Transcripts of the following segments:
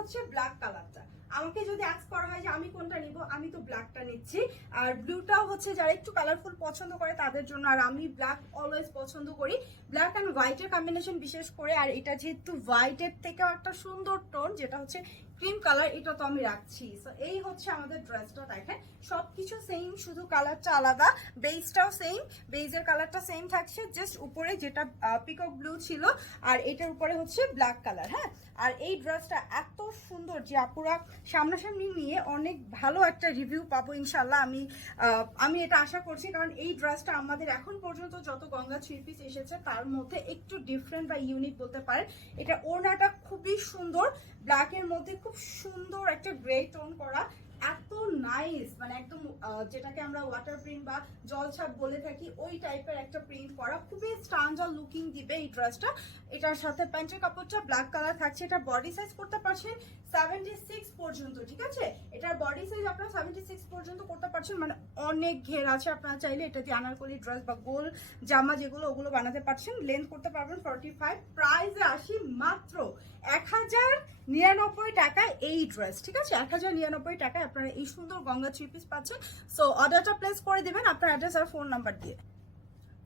হচ্ছে ব্ল্যাক কালারটা। আমাকে যদি আস্ক করা হয় যে আমি কোনটা নিব, আমি তো ব্ল্যাকটা নিচ্ছি। আর ব্লুটাও হচ্ছে যারা একটু কালারফুল পছন্দ করে তাদের জন্য, আর আমি ব্ল্যাক অলওয়েজ পছন্দ করি, ব্ল্যাক অ্যান্ড হোয়াইটের কম্বিনেশন বিশেষ করে। আর এটা যেহেতু হোয়াইটের থেকেও একটা সুন্দর টোন যেটা হচ্ছে ক্রিম কালার, এটা তো আমি রাখছি। সো এই হচ্ছে আমাদের ড্রেসটা। দেখেন সবকিছু সেম, শুধু কালারটা আলাদা, বেসটাও সেম, বেজের কালারটা সেম থাকছে, জাস্ট উপরে যেটা পিকক ব্লু ছিল আর এটার উপরে হচ্ছে ব্ল্যাক কালার। হ্যাঁ, আর এই ড্রেসটা এত সুন্দর যে আপুরা সামনাসামনি নিয়ে অনেক ভালো একটা রিভিউ পাবো ইনশাল্লাহ। আমি এটা আশা করছি, কারণ এই ড্রেসটা আমাদের এখন পর্যন্ত যত গঙ্গা থ্রি পিস এসেছে তার মধ্যে একটু ডিফারেন্ট বা ইউনিক বলতে পারেন। এটা ওড়নাটা খুবই সুন্দর, ব্ল্যাকের মধ্যে খুব সুন্দর একটা গ্রে টোন করা, এত নাইস, মানে একদম যেটাকে আমরা ওয়াটার প্রিন্ট বা জলছাপ বলে থাকি ওই টাইপের একটা প্রিন্ট করা, খুবই স্ট্যান্ডার্ড লুকিং দিবে এই ড্রেসটা। এটার সাথে প্যান্টের কাপড়টা ব্ল্যাক কালার থাকছে। এটা বডি সাইজ করতে পারছেন 76 পর্যন্ত, ঠিক আছে? এটার বডি সাইজ আপনারা 76 পর্যন্ত করতে পারছেন, মানে অনেক ঘের আছে। আপনারা চাইলে এটা দিয়ে আনারকলি ড্রেস বা গোল জামা যেগুলো ওগুলো বানাতে পারছেন। লেন্থ করতে পারবেন 45। প্রাইসে আসি মাত্র 1099 টাকায় এই ড্রেস, ঠিক আছে? 1099 টাকায় আপনারা এই সুন্দর গঙ্গা থ্রি পিস পাচ্ছেন। সো অর্ডারটা প্লেস করে দিবেন আপনার অ্যাড্রেস আর ফোন নাম্বার দিয়ে।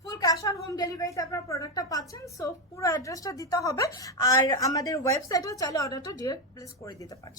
ফুল ক্যাশ অন হোম ডেলিভারিতে আপনার প্রোডাক্টটা পাচ্ছেন। সো পুরো অ্যাড্রেসটা দিতে হবে, আর আমাদের ওয়েবসাইটেও চাইলে অর্ডারটা ডিরেক্ট প্লেস করে দিতে পারছেন।